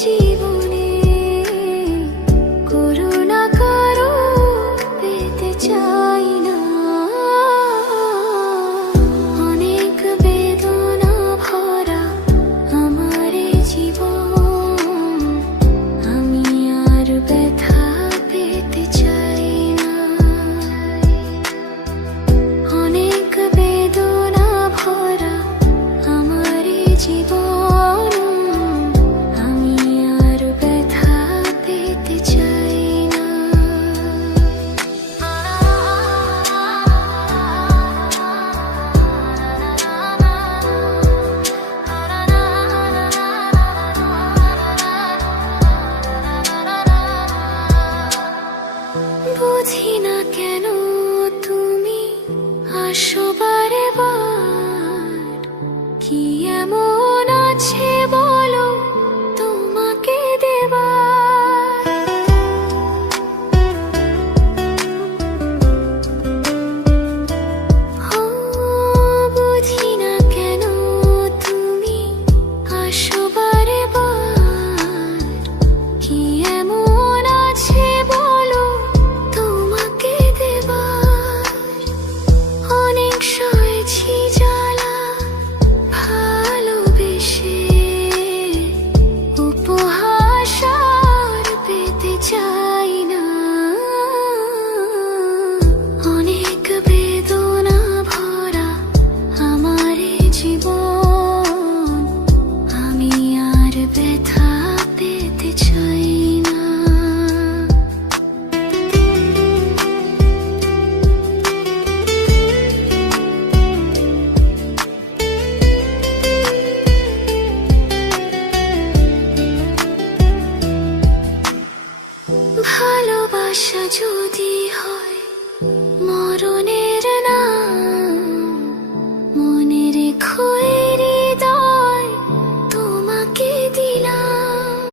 জীবনে করুণা কারো পেতে চাই না। অনেক বেদনা ভরা আমার জীবন, আমি আর ব্যথা পেতে চাই না। অনেক বেদনা ভরা আমার জীবন, আমি আর ব্যথা পেতে চাই না। বুঝি না কেন তুমি আসো বারে বার, কি এমন আছে বলো তোমাকে দেবার। ও বুঝি না কেন তুমি আসো বারে বার, কি এমন আছে বলো তোমাকে দেবার। অনেক সয়েছি জ্বালা ভালোবেসে, উপহাস আর পেতে চাই না। অনেক বেদনা ভরা আমার জীবন, আমি আর ব্যথা পেতে চাই না। ভালোবাসা যদি